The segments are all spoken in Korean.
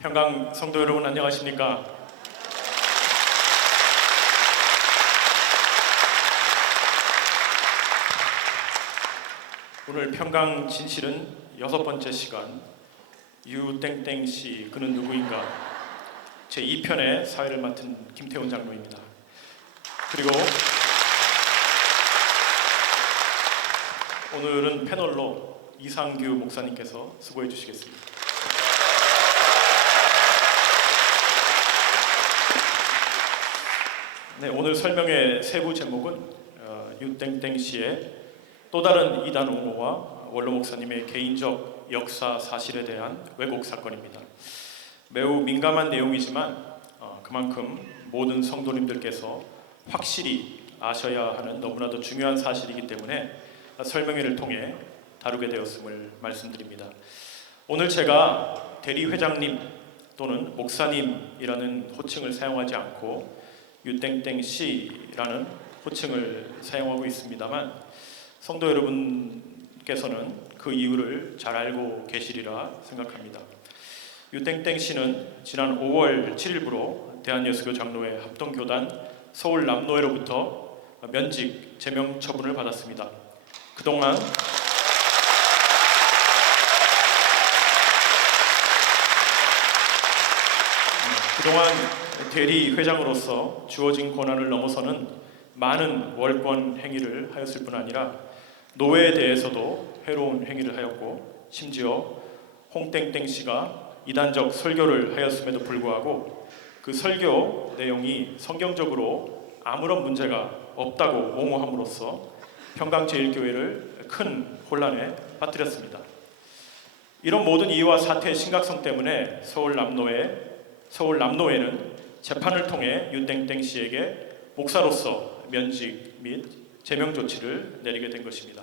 평강 성도 여러분 안녕하십니까? 오늘 평강 진실은 6번째 시간 유땡땡씨 그는 누구인가 제2편의 사회를 맡은 김태훈 장로입니다. 그리고 오늘은 패널로 이상규 목사님께서 수고해 주시겠습니다. 네, 오늘 설명의 세부 제목은 유땡땡 씨의 또 다른 이단 옹호와 원로 목사님의 개인적 역사 사실에 대한 왜곡 사건입니다. 매우 민감한 내용이지만 그만큼 모든 성도님들께서 확실히 아셔야 하는 너무나도 중요한 사실이기 때문에 설명회를 통해 다루게 되었음을 말씀드립니다. 오늘 제가 대리회장님 또는 목사님이라는 호칭을 사용하지 않고 유땡땡 씨라는 호칭을 사용하고 있습니다만 성도 여러분께서는 그 이유를 잘 알고 계시리라 생각합니다. 유땡땡 씨는 지난 5월 7일부로 대한예수교 장로회 합동교단 서울 남노회로부터 면직 제명 처분을 받았습니다. 그동안 대리 회장으로서 주어진 권한을 넘어서는 많은 월권 행위를 하였을 뿐 아니라 노회에 대해서도 해로운 행위를 하였고 심지어 홍땡땡 씨가 이단적 설교를 하였음에도 불구하고 그 설교 내용이 성경적으로 아무런 문제가 없다고 옹호함으로써 평강제일교회를 큰 혼란에 빠뜨렸습니다. 이런 모든 이유와 사태의 심각성 때문에 서울 남노회는 재판을 통해 유땡땡 씨에게 목사로서 면직 및 제명 조치를 내리게 된 것입니다.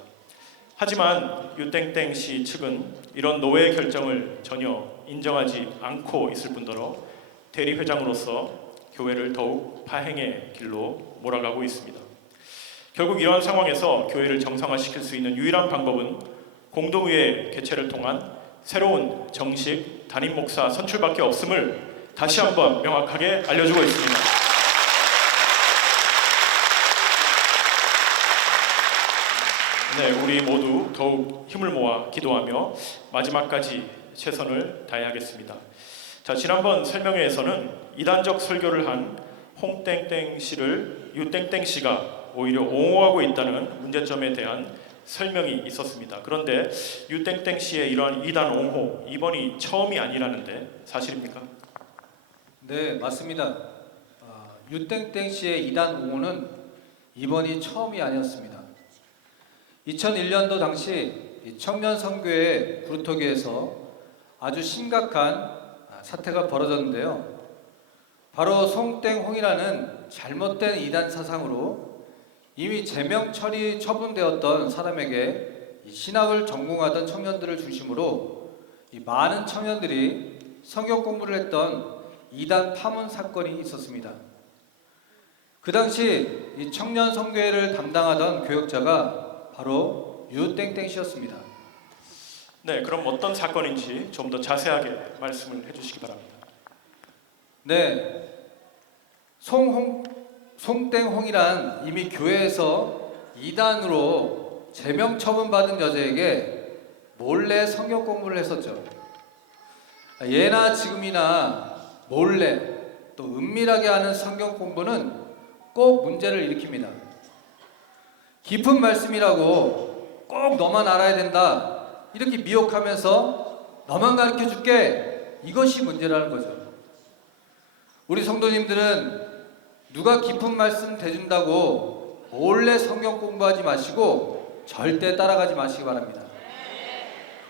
하지만 유땡땡 씨 측은 이런 노회의 결정을 전혀 인정하지 않고 있을 뿐더러 대리회장으로서 교회를 더욱 파행의 길로 몰아가고 있습니다. 결국 이러한 상황에서 교회를 정상화시킬 수 있는 유일한 방법은 공동의회 개최를 통한 새로운 정식 담임 목사 선출밖에 없음을 다시 한번 명확하게 알려주고 있습니다. 네, 우리 모두 더욱 힘을 모아 기도하며 마지막까지 최선을 다해야겠습니다. 자, 지난번 설명회에서는 이단적 설교를 한 홍땡땡 씨를 유땡땡 씨가 오히려 옹호하고 있다는 문제점에 대한 설명이 있었습니다. 그런데 유땡땡 씨의 이러한 이단 옹호 이번이 처음이 아니라는데 사실입니까? 네, 맞습니다. 유땡땡 씨의 이단 옹호는 이번이 처음이 아니었습니다. 2001년도 당시 청년 선교회 구루토교에서 아주 심각한 사태가 벌어졌는데요. 바로 송땡홍이라는 잘못된 이단 사상으로 이미 제명 처리 처분되었던 사람에게 신학을 전공하던 청년들을 중심으로 많은 청년들이 성경 공부를 했던 이단 파문 사건이 있었습니다. 그 당시 이 청년 선교회를 담당하던 교역자가 바로 유땡땡 씨였습니다. 네, 그럼 어떤 사건인지 좀 더 자세하게 말씀을 해주시기 바랍니다. 네, 송땡홍이란 이미 교회에서 이단으로 제명 처분받은 여자에게 몰래 성경 공부를 했었죠. 예나 지금이나 몰래 또 은밀하게 하는 성경 공부는 꼭 문제를 일으킵니다. 깊은 말씀이라고 꼭 너만 알아야 된다 이렇게 미혹하면서 너만 가르쳐 줄게 이것이 문제라는 거죠. 우리 성도님들은 누가 깊은 말씀 대준다고 몰래 성경 공부하지 마시고 절대 따라가지 마시기 바랍니다.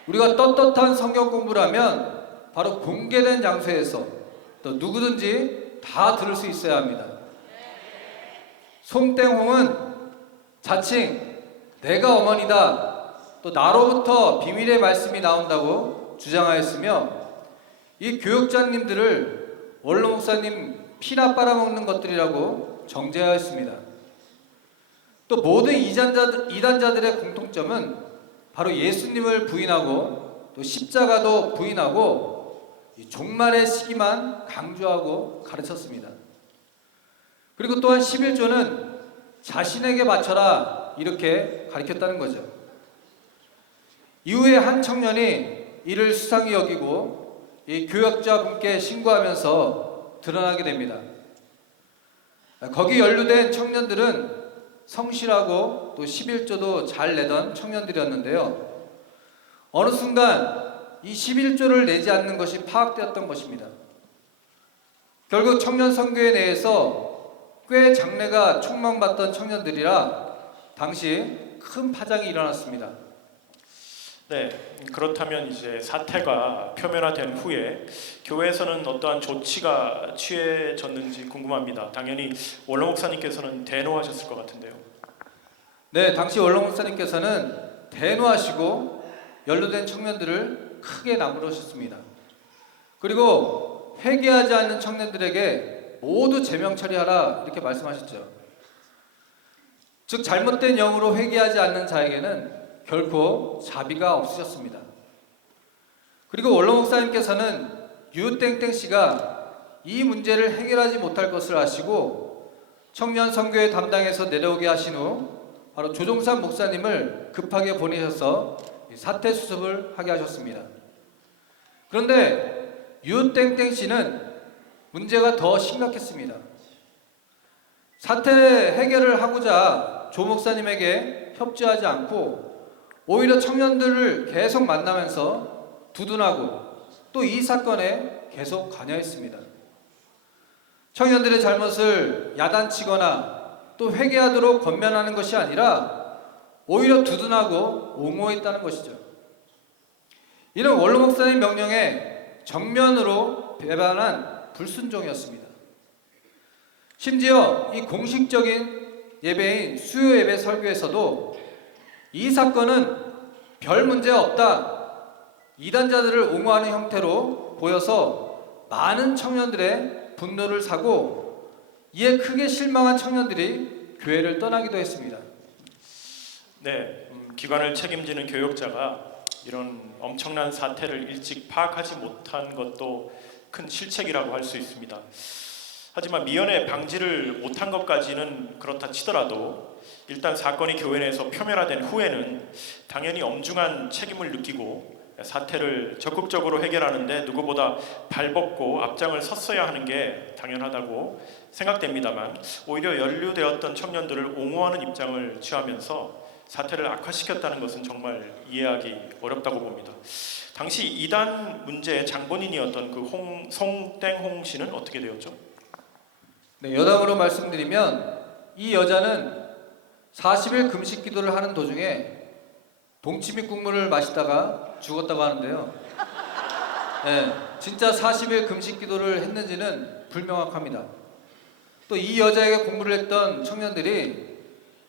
우리가 떳떳한 성경 공부를 하면 바로 공개된 장소에서 또 누구든지 다 들을 수 있어야 합니다. 송땡홍은 자칭 내가 어머니다 또 나로부터 비밀의 말씀이 나온다고 주장하였으며 이 교역자님들을 원로 목사님 피나 빨아먹는 것들이라고 정죄하였습니다. 또 모든 이단자들의 공통점은 바로 예수님을 부인하고 또 십자가도 부인하고 이 종말의 시기만 강조하고 가르쳤습니다. 그리고 또한 11조는 자신에게 바쳐라 이렇게 가르쳤다는 거죠. 이후에 한 청년이 이를 수상히 여기고 이 교역자분께 신고하면서 드러나게 됩니다. 거기 연루된 청년들은 성실하고 또 11조도 잘 내던 청년들이었는데요. 어느 순간 이 11조를 내지 않는 것이 파악되었던 것입니다. 결국 청년 선교회 내에서 꽤 장래가 촉망받던 청년들이라 당시 큰 파장이 일어났습니다. 네, 그렇다면 이제 사태가 표면화된 후에 교회에서는 어떠한 조치가 취해졌는지 궁금합니다. 당연히 원로 목사님께서는 대노하셨을 것 같은데요. 네, 당시 원로 목사님께서는 대노하시고 연루된 청년들을 크게 나무르셨습니다. 그리고 회개하지 않는 청년들에게 모두 제명 처리하라 이렇게 말씀하셨죠. 즉 잘못된 영으로 회개하지 않는 자에게는 결코 자비가 없으셨습니다. 그리고 원로 목사님께서는 유땡땡 씨가 이 문제를 해결하지 못할 것을 아시고 청년 선교회 담당에서 내려오게 하신 후 바로 조종산 목사님을 급하게 보내셔서 사태 수습을 하게 하셨습니다. 그런데 유땡땡 씨는 문제가 더 심각했습니다. 사태 해결을 하고자 조 목사님에게 협조하지 않고 오히려 청년들을 계속 만나면서 두둔하고 또 이 사건에 계속 관여했습니다. 청년들의 잘못을 야단치거나 또 회개하도록 권면하는 것이 아니라 오히려 두둔하고 옹호했다는 것이죠. 이는 원로 목사님 명령에 정면으로 배반한 불순종이었습니다. 심지어 이 공식적인 예배인 수요 예배 설교에서도 이 사건은 별 문제 없다, 이단자들을 옹호하는 형태로 보여서 많은 청년들의 분노를 사고 이에 크게 실망한 청년들이 교회를 떠나기도 했습니다. 네, 기관을 책임지는 교역자가 이런 엄청난 사태를 일찍 파악하지 못한 것도 큰 실책이라고 할 수 있습니다. 하지만 미연에 방지를 못한 것까지는 그렇다 치더라도 일단 사건이 교회 내에서 표면화된 후에는 당연히 엄중한 책임을 느끼고 사태를 적극적으로 해결하는데 누구보다 발벗고 앞장을 섰어야 하는 게 당연하다고 생각됩니다만 오히려 연루되었던 청년들을 옹호하는 입장을 취하면서 사태를 악화시켰다는 것은 정말 이해하기 어렵다고 봅니다. 당시 이단 문제의 장본인이었던 그 송땡홍 씨는 어떻게 되었죠? 네, 여담으로 말씀드리면 이 여자는 40일 금식 기도를 하는 도중에 동치미 국물을 마시다가 죽었다고 하는데요. 네, 진짜 40일 금식 기도를 했는지는 불명확합니다. 또 이 여자에게 공부를 했던 청년들이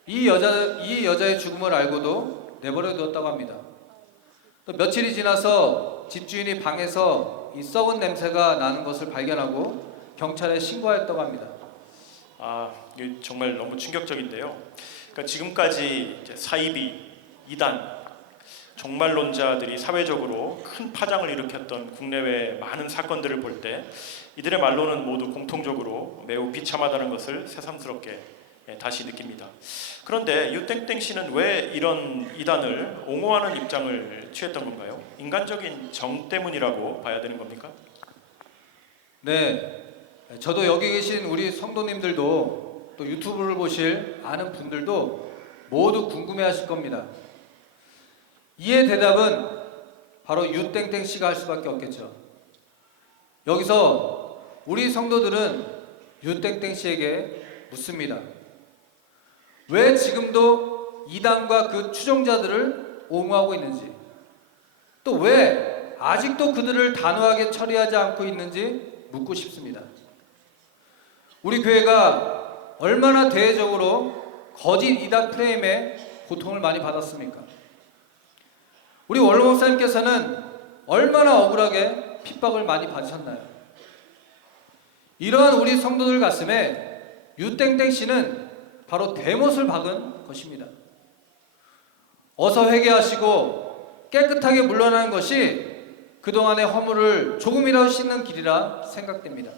이 여자의 죽음을 알고도 내버려 두었다고 합니다. 또 며칠이 지나서 집주인이 방에서 이 썩은 냄새가 나는 것을 발견하고 경찰에 신고하였다고 합니다. 이게 정말 너무 충격적인데요. 그러니까 지금까지 이제 사이비, 이단, 종말론자들이 사회적으로 큰 파장을 일으켰던 국내외 많은 사건들을 볼 때 이들의 말로는 모두 공통적으로 매우 비참하다는 것을 새삼스럽게 다시 느낍니다. 그런데 유땡땡 씨는 왜 이런 이단을 옹호하는 입장을 취했던 건가요? 인간적인 정 때문이라고 봐야 되는 겁니까? 네, 저도 여기 계신 우리 성도님들도 또 유튜브를 보실 아는 분들도 모두 궁금해하실 겁니다. 이의 대답은 바로 유땡땡 씨가 할 수밖에 없겠죠. 여기서 우리 성도들은 유땡땡 씨에게 묻습니다. 왜 지금도 이단과 그 추종자들을 옹호하고 있는지, 또 왜 아직도 그들을 단호하게 처리하지 않고 있는지 묻고 싶습니다. 우리 교회가 얼마나 대외적으로 거짓 이단 프레임에 고통을 많이 받았습니까? 우리 원로 목사님께서는 얼마나 억울하게 핍박을 많이 받으셨나요? 이러한 우리 성도들 가슴에 유땡땡 씨는 바로 대못을 박은 것입니다. 어서 회개하시고 깨끗하게 물러나는 것이 그동안의 허물을 조금이라도 씻는 길이라 생각됩니다.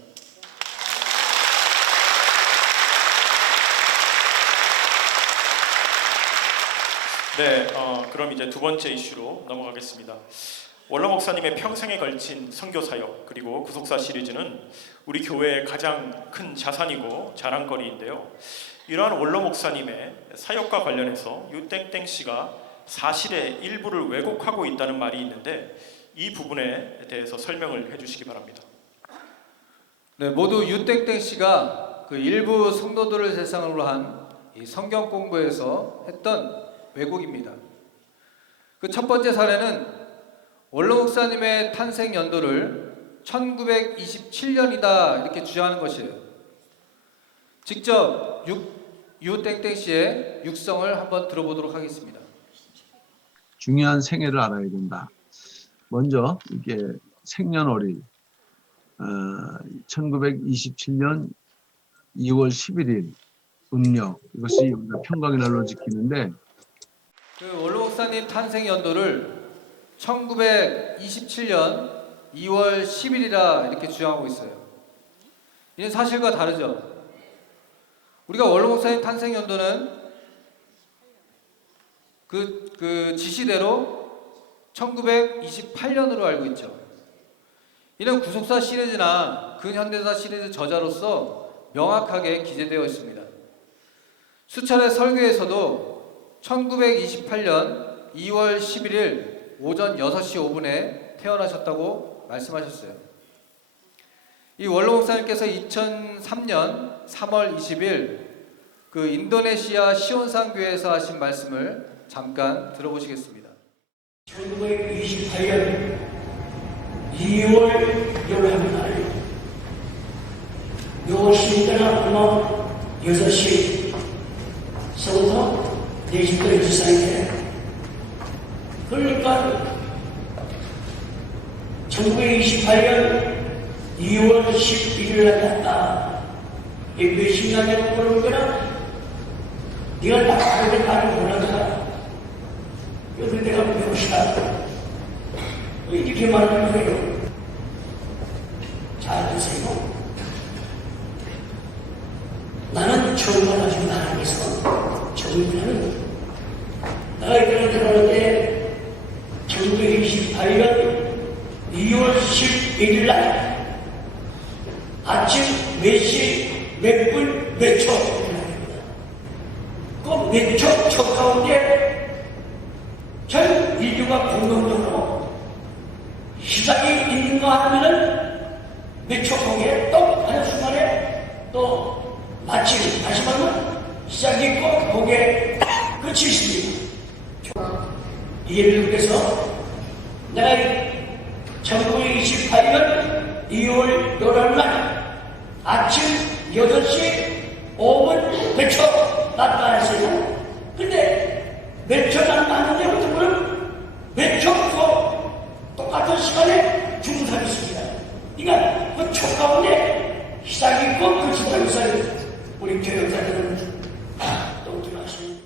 네, 그럼 이제 두 번째 이슈로 넘어가겠습니다. 원로 목사님의 평생에 걸친 선교 사역 그리고 구속사 시리즈는 우리 교회의 가장 큰 자산이고 자랑거리인데요. 이러한 원로 목사님의 사역과 관련해서 유땡땡 씨가 사실의 일부를 왜곡하고 있다는 말이 있는데 이 부분에 대해서 설명을 해주시기 바랍니다. 네, 모두 유땡땡 씨가 그 일부 성도들을 대상으로 한 이 성경 공부에서 했던 왜곡입니다. 그 첫 번째 사례는 원로 목사님의 탄생 연도를 1927년이다 이렇게 주장하는 것이에요. 직접 유땡땡 씨의 육성을 한번 들어보도록 하겠습니다. 중요한 생애를 알아야 된다. 먼저 이게 생년월일 1927년 2월 11일 음력 이것이 우리가 평강의 날로 지키는데 그 원로 목사님 탄생 연도를 1927년 2월 10일이라 이렇게 주장하고 있어요. 이는 사실과 다르죠. 우리가 원로 목사님 탄생 연도는 그 지시대로 1928년으로 알고 있죠. 이는 구속사 시리즈나 근현대사 시리즈 저자로서 명확하게 기재되어 있습니다. 수차례 설교에서도 1928년 2월 11일 오전 6시 5분에 태어나셨다고 말씀하셨어요. 이 원로 목사님께서 2003년 3월 20일 그 인도네시아 시온산 교회에서 하신 말씀을 잠깐 들어보시겠습니다. 1928년 2월 11날 요신대나 오후 6시 서부터 4시까지 주사인데 그러니까 1928년 2월 11일 날 갔다 이 몇십 년에 보는 거나 네가 딱 다르게 나를 보내자 여기 내가 배우시라 이렇게 말하는 거예요. 잘 보세요. 나는 처음 알아준 하나님께서 정부는 내가 이끌어 들어가는데 1928년 2월 11일 날 아침 몇 시, 몇 분, 몇 초 그 몇 초 가운데 전 인류가 공동적으로 시작이 있는가 하면은 몇 초 후에 또 하는 순간에 또 마침 다시 말하면 시작이 있고 거기에 끝이 있습니다. 예를 들어서 내가 1928년 2월 11날 아침 8시 5분 몇 초 나타났어요. 근데 몇 초 나타났는데 어떤 분은 몇 초 후 똑같은 시간에 죽은 사람이 있습니다. 그러니까 그 초 가운데 시작이 있고 끝이 있어요. 우리 교육자들은 또 들어가십니다.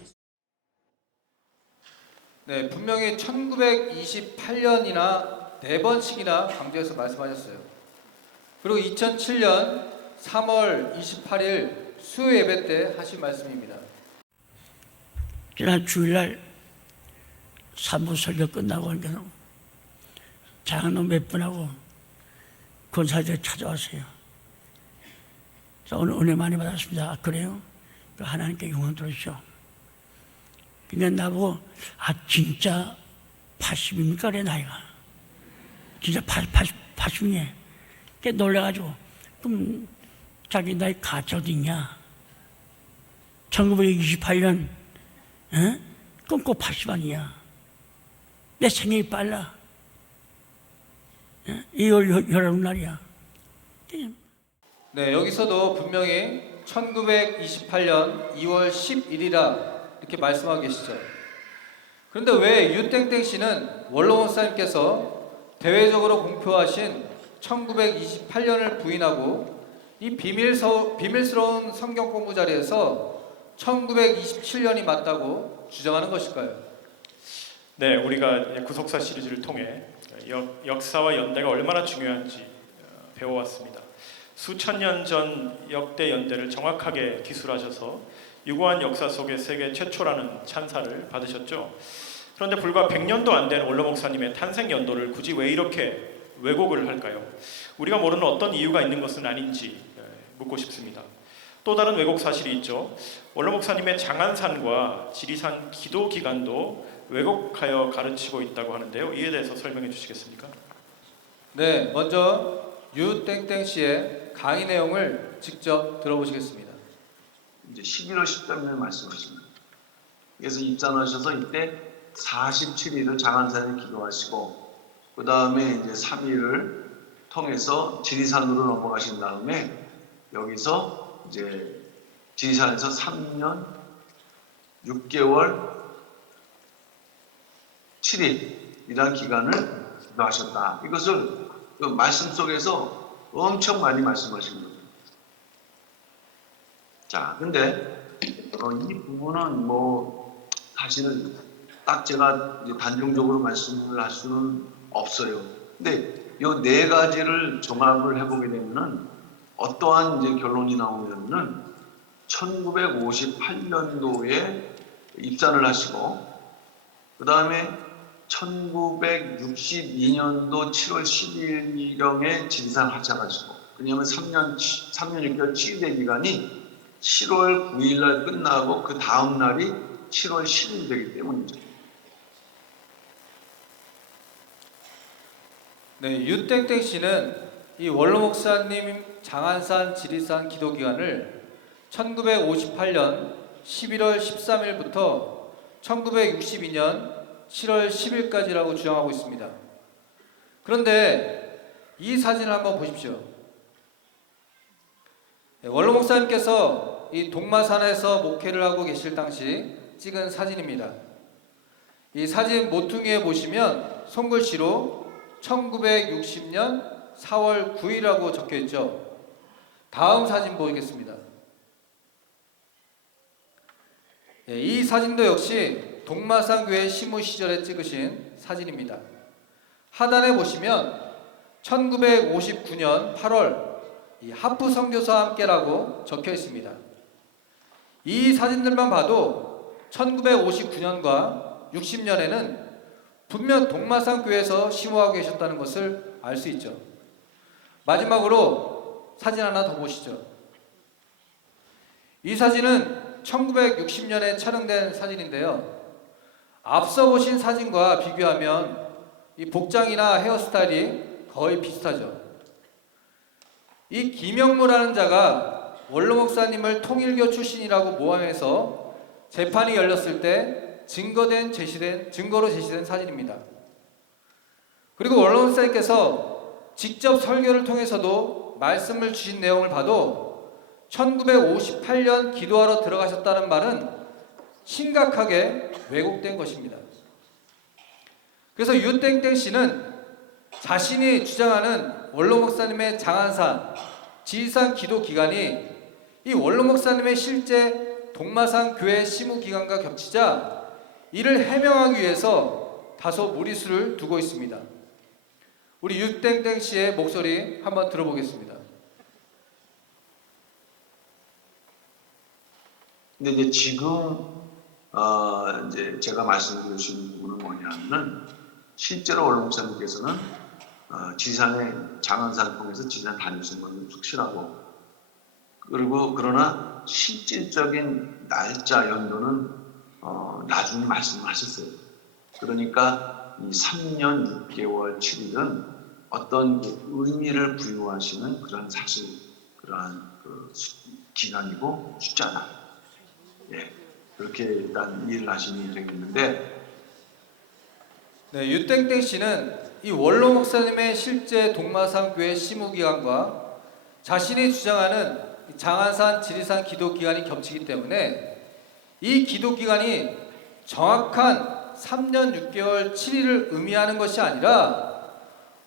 네, 분명히 1928년이나 4번씩이나 강조해서 말씀하셨어요. 그리고 2007년 3월 28일 수요 예배 때 하신 말씀입니다. 지난 주일날 사부 설교 끝나고 하니까 장로 몇 분하고 권사들이 찾아왔어요. 그래서 오늘 은혜 많이 받았습니다. 아, 그래요? 하나님께 영광 돌리시오. 그러니까 나보고 진짜 80입니까? 그래 나이가. 진짜 80이네. 그게 놀라가지고 그럼 자기 나이 가짜 어디 있냐? 1928년 그럼 꼭 80 아니야. 내 생일이 빨라. 2월 여름 날이야. 네, 여기서도 분명히 1928년 2월 11일이라 이렇게 말씀하고 계시죠. 그런데 왜 유땡땡 씨는 원로 목사님께서 대외적으로 공표하신 1928년을 부인하고 이 비밀스러운 성경 공부 자리에서 1927년이 맞다고 주장하는 것일까요? 네, 우리가 구속사 시리즈를 통해 역사와 연대가 얼마나 중요한지 배워왔습니다. 수천 년 전 역대 연대를 정확하게 기술하셔서 유구한 역사 속의 세계 최초라는 찬사를 받으셨죠. 그런데 불과 100년도 안 된 원로 목사님의 탄생 연도를 굳이 왜 이렇게 왜곡을 할까요? 우리가 모르는 어떤 이유가 있는 것은 아닌지 묻고 싶습니다. 또 다른 왜곡 사실이 있죠. 원로 목사님의 장안산과 지리산 기도 기간도 왜곡하여 가르치고 있다고 하는데요. 이에 대해서 설명해 주시겠습니까? 네, 먼저 유땡땡 씨의 강의 내용을 직접 들어보시겠습니다. 이제 11월 13일 말씀하십니다. 그래서 입산하셔서 이때 47일을 장안산에 기도하시고 그 다음에 이제 3일을 통해서 지리산으로 넘어가신 다음에 여기서 이제 지리산에서 3년 6개월 7일이라는 기간을 기도하셨다. 이것을 그 말씀 속에서 엄청 많이 말씀하신 겁니다. 자, 근데 이 부분은 뭐 사실은 딱 제가 이제 단정적으로 말씀을 할 수는 없어요. 근데 이 네 가지를 종합을 해보게 되면은 어떠한 이제 결론이 나오냐면은 1958년도에 입산을 하시고 그 다음에 1962년도 7월 12일경에 지리산 하차하시고 왜냐하면 3년 6개월 7일의 기간이 7월 9일 날 끝나고 그 다음 날이 7월 10일 되기 때문이죠. 네, 유땡땡 씨는 이 원로 목사님 장안산 지리산 기도 기간을 1958년 11월 13일부터 1962년 7월 10일까지라고 주장하고 있습니다. 그런데 이 사진을 한번 보십시오. 원로 목사님께서 이 동마산에서 목회를 하고 계실 당시 찍은 사진입니다. 이 사진 모퉁이에 보시면 손글씨로 1960년 4월 9일이라고 적혀 있죠. 다음 사진 보겠습니다. 이 사진도 역시 동마산 교회 시무 시절에 찍으신 사진입니다. 하단에 보시면 1959년 8월 이 하프 선교사와 함께라고 적혀 있습니다. 이 사진들만 봐도 1959년과 60년에는 분명 동마산 교회에서 심호하고 계셨다는 것을 알 수 있죠. 마지막으로 사진 하나 더 보시죠. 이 사진은 1960년에 촬영된 사진인데요. 앞서 보신 사진과 비교하면 이 복장이나 헤어스타일이 거의 비슷하죠. 이 김영무라는 자가 원로 목사님을 통일교 출신이라고 모함해서 재판이 열렸을 때 증거로 제시된 사진입니다. 그리고 원로 목사님께서 직접 설교를 통해서도 말씀을 주신 내용을 봐도 1958년 기도하러 들어가셨다는 말은 심각하게 왜곡된 것입니다. 그래서 유땡땡 씨는 자신이 주장하는 원로 목사님의 장안산, 지리산 기도 기간이 이 원로 목사님의 실제 동마산 교회 시무 기간과 겹치자 이를 해명하기 위해서 다소 무리수를 두고 있습니다. 우리 유땡땡 씨의 목소리 한번 들어보겠습니다. 근데 이제 지금 이제 제가 말씀드릴 수 있는 부분은 뭐냐면은 실제로 원로 목사님께서는 지리산의 장안산 통해서 지리산 다니신 건 확실하고 그리고 그러나 실질적인 날짜 연도는 나중에 말씀을 하셨어요. 그러니까 이 3년 6개월 7일은 어떤 의미를 부여하시는 그런 사실, 그러한 기간이고 숫자다. 예, 그렇게 일단 이해를 하시면 되겠는데, 네, 유땡땡 씨는 이 원로 목사님의 실제 동마산 교회 시무 기간과 자신이 주장하는 장안산 지리산 기도 기간이 겹치기 때문에 이 기도 기간이 정확한 3년 6개월 7일을 의미하는 것이 아니라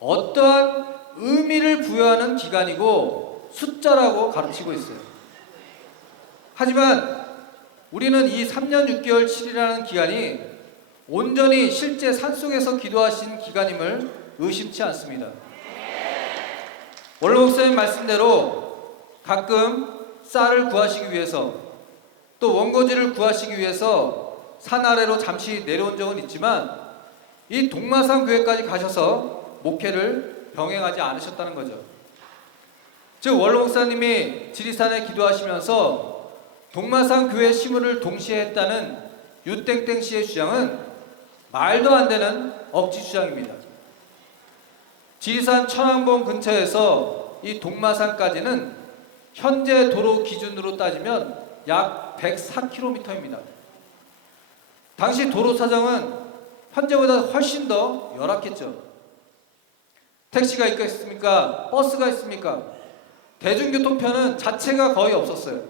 어떠한 의미를 부여하는 기간이고 숫자라고 가르치고 있어요. 하지만 우리는 이 3년 6개월 7일이라는 기간이 온전히 실제 산속에서 기도하신 기간임을 의심치 않습니다. 원로 목사님 말씀대로 가끔 쌀을 구하시기 위해서 또 원고지를 구하시기 위해서 산 아래로 잠시 내려온 적은 있지만 이 동마산 교회까지 가셔서 목회를 병행하지 않으셨다는 거죠. 즉 원로 목사님이 지리산에 기도하시면서 동마산 교회 시무를 동시에 했다는 유땡땡 씨의 주장은 말도 안 되는 억지 주장입니다. 지리산 천왕봉 근처에서 이 동마산까지는 현재 도로 기준으로 따지면 약 104km입니다. 당시 도로 사정은 현재보다 훨씬 더 열악했죠. 택시가 있겠습니까? 버스가 있습니까? 대중교통편은 자체가 거의 없었어요.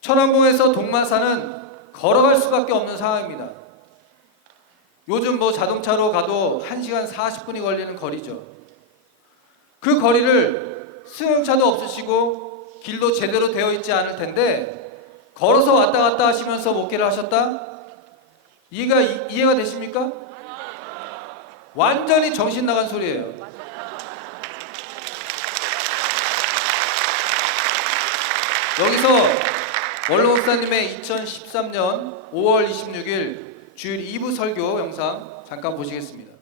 천왕봉에서 동마산은 걸어갈 수밖에 없는 상황입니다. 요즘 뭐 자동차로 가도 1시간 40분이 걸리는 거리죠. 그 거리를 승용차도 없으시고 길도 제대로 되어 있지 않을 텐데 걸어서 왔다 갔다 하시면서 목회를 하셨다? 이해가 되십니까? 완전히 정신 나간 소리예요. 여기서 원로 목사님의 2013년 5월 26일 주일 2부 설교 영상 잠깐 보시겠습니다.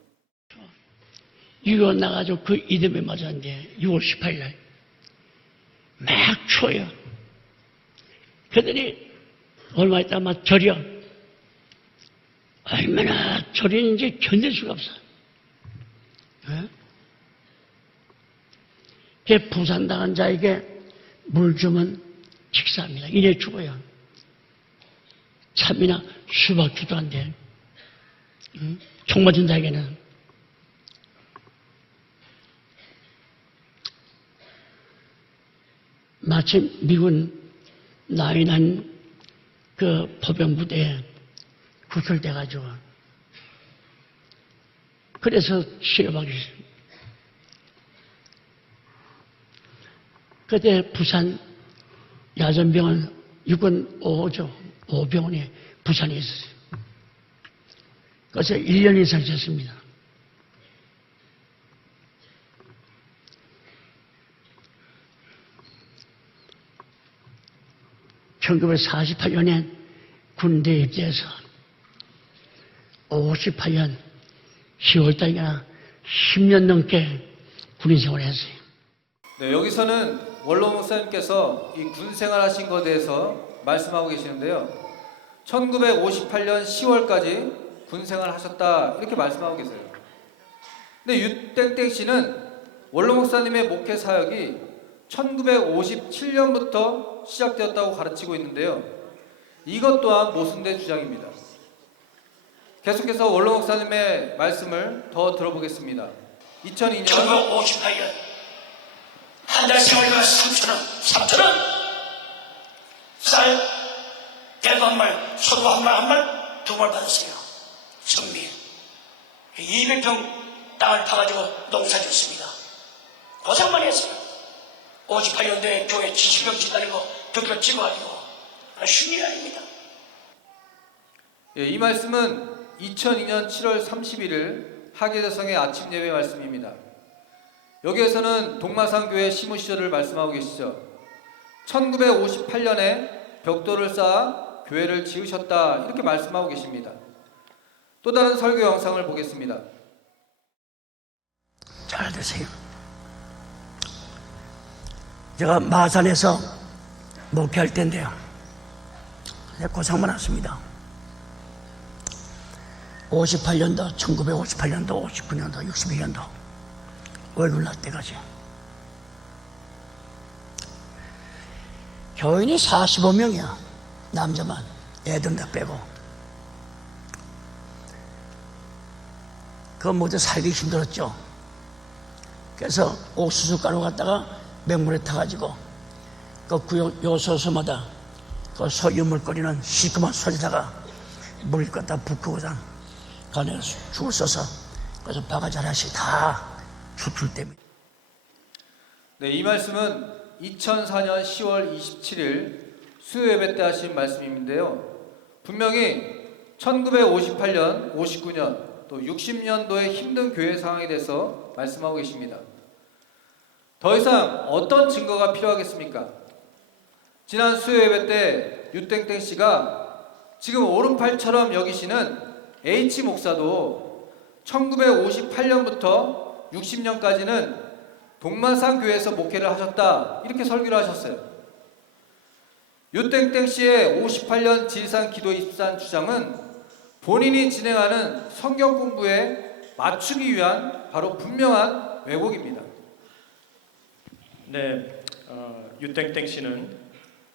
6.25 나가지고 그 이듬해 맞았는데 6월 18일 막 추워요. 그들이 얼마 있다 막 절여. 얼마나 절였는지 견딜 수가 없어. 그 부산당한 자에게 물 주면 식사합니다. 이래 죽어요. 참이나 수박 주도 안 돼. 총 맞은 자에게는. 마침 미군 나이 난 그 포병부대에 구출돼가지고 그래서 치료받기 시작합니다. 그때 부산 야전병원 육군 5죠. 5병원이 부산에 있었어요. 그래서 1년 이상 있었습니다. (1948년에) 군대에 입대해서 58년 10월달이나 10년 넘게 군인 생활을 했어요. 네, 여기서는 원로 목사님께서 이 군 생활하신 것에 대해서 말씀하고 계시는데요. 1958년 10월까지 군 생활하셨다 이렇게 말씀하고 계세요. 근데 유땡땡 씨는 원로 목사님의 목회 사역이 1957년부터 시작되었다고 가르치고 있는데요. 이것 또한 모순된 주장입니다. 계속해서 원로 목사님의 말씀을 더 들어보겠습니다. 2002년 1958년 한 달 생활비가 3,000원 쌀 100만 소도 한 말, 두 말 받았어요. 선비 200평 땅을 파가지고 농사 짓습니다. 고생만 했어요. 58년도에 교회 70명 지다니고 벽표 찍어가지고 쉬운 일 아닙니다. 이 말씀은 2002년 7월 31일 하계대성의 아침 예배 말씀입니다. 여기에서는 동마산 교회 시무 시절을 말씀하고 계시죠. 1958년에 벽돌을 쌓아 교회를 지으셨다 이렇게 말씀하고 계십니다. 또 다른 설교 영상을 보겠습니다. 잘 드세요. 제가 마산에서 목회할 때인데요. 고생 많았습니다. 58년도, 1958년도, 59년도, 61년도 월급 날 때까지 교인이 45명이야. 남자만, 애들 다 빼고. 그거 모두 살기 힘들었죠. 그래서 옥수수가루 갖다가 맹물에 타가지고 그 구역 요소수마다 그 소유물거리는 시커먼 소리다가 물 갖다 붓고서 간에 죽을 써서 그래서 바가지 하나씩 다 추출됩니다. 네, 이 말씀은 2004년 10월 27일 수요 예배 때 하신 말씀인데요. 분명히 1958년, 59년, 또 또 60년도의 힘든 교회 상황에 대해서 말씀하고 계십니다. 더 이상 어떤 증거가 필요하겠습니까? 지난 수요 예배 때 유땡땡 씨가 지금 오른팔처럼 여기시는 H 목사도 1958년부터 60년까지는 동마산 교회에서 목회를 하셨다, 이렇게 설교를 하셨어요. 유땡땡 씨의 58년 지리산 기도 입산 주장은 본인이 진행하는 성경 공부에 맞추기 위한 바로 분명한 왜곡입니다. 네, 유땡땡 씨는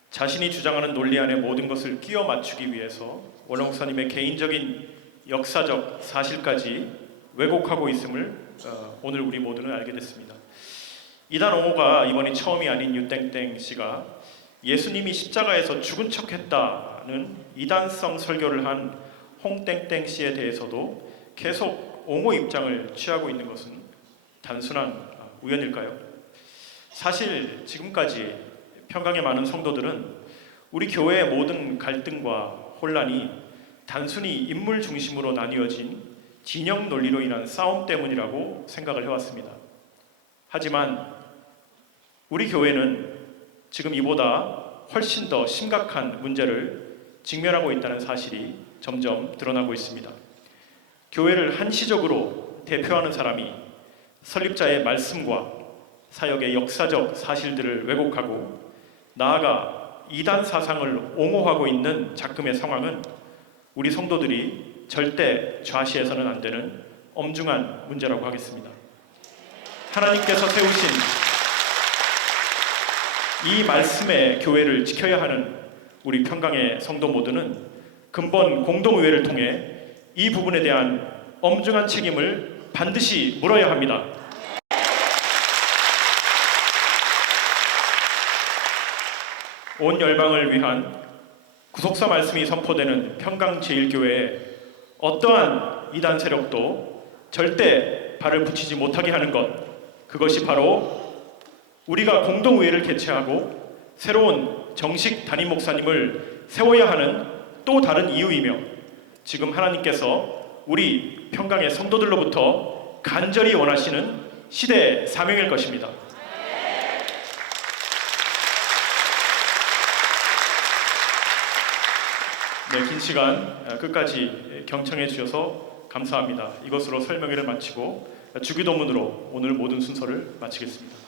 자신이 주장하는 논리 안에 모든 것을 끼워 맞추기 위해서 원로 목사님의 개인적인 역사적 사실까지 왜곡하고 있음을 오늘 우리 모두는 알게 됐습니다. 이단 옹호가 이번이 처음이 아닌 유땡땡 씨가 예수님이 십자가에서 죽은 척했다는 이단성 설교를 한 홍땡땡 씨에 대해서도 계속 옹호 입장을 취하고 있는 것은 단순한 우연일까요? 사실 지금까지 평강의 많은 성도들은 우리 교회의 모든 갈등과 혼란이 단순히 인물 중심으로 나뉘어진 진영 논리로 인한 싸움 때문이라고 생각을 해왔습니다. 하지만 우리 교회는 지금 이보다 훨씬 더 심각한 문제를 직면하고 있다는 사실이 점점 드러나고 있습니다. 교회를 한시적으로 대표하는 사람이 설립자의 말씀과 사역의 역사적 사실들을 왜곡하고 나아가 이단 사상을 옹호하고 있는 작금의 상황은 우리 성도들이 절대 좌시해서는 안 되는 엄중한 문제라고 하겠습니다. 하나님께서 세우신 이 말씀의 교회를 지켜야 하는 우리 평강의 성도 모두는 근본 공동의회를 통해 이 부분에 대한 엄중한 책임을 반드시 물어야 합니다. 온 열방을 위한 구속사 말씀이 선포되는 평강제일교회에 어떠한 이단 세력도 절대 발을 붙이지 못하게 하는 것, 그것이 바로 우리가 공동의회를 개최하고 새로운 정식 담임 목사님을 세워야 하는 또 다른 이유이며 지금 하나님께서 우리 평강의 성도들로부터 간절히 원하시는 시대 사명일 것입니다. 네, 긴 시간 끝까지 경청해 주셔서 감사합니다. 이것으로 설명회를 마치고 주기도문으로 오늘 모든 순서를 마치겠습니다.